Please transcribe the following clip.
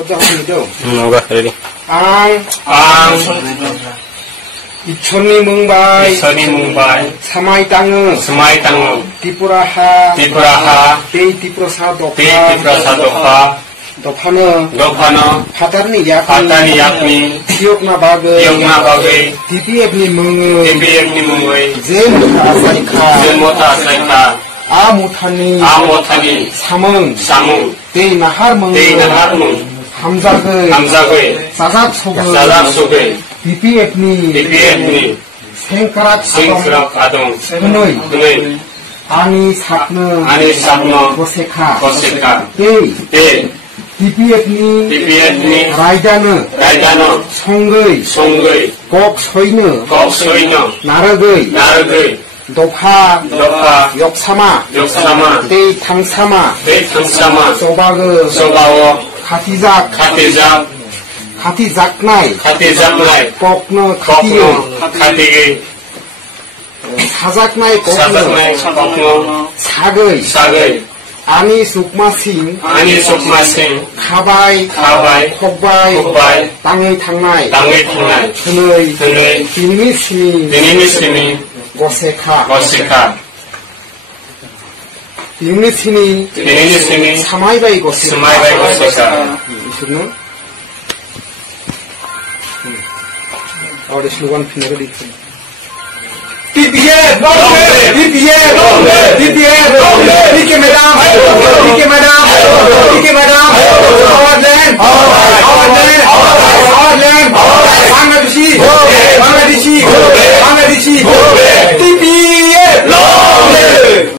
어쩌합니까? 뭐가 그래? 앙 이천리 뭉바이 사마이 땅은 디프라하 데이 디프라사 도파 도파는 파타르니 약미 기억나 바게 디피에브니 뭉의 젠모타 아사이카 아모타니 사몽 데이 나하르 함자그 사삭 속에 디피에브니 생크락 아동 그의 아니 삽너 고세카 데이 디피에브니 라이다느 송의 곡 소이느 나르의 도파 역사마 데이 탕사마 소바오 카티작나이 꼭너 카티게 사작나이 꼭너 사거이 아니 숙마싱 카바이 콕바이 땅의 탕나이 그의 비니미스미 고세카 비니미스미 사마이바이 고세카 이수는 और स्लोगन फिर लिखते हैं DPF DPF DPF DPF DPF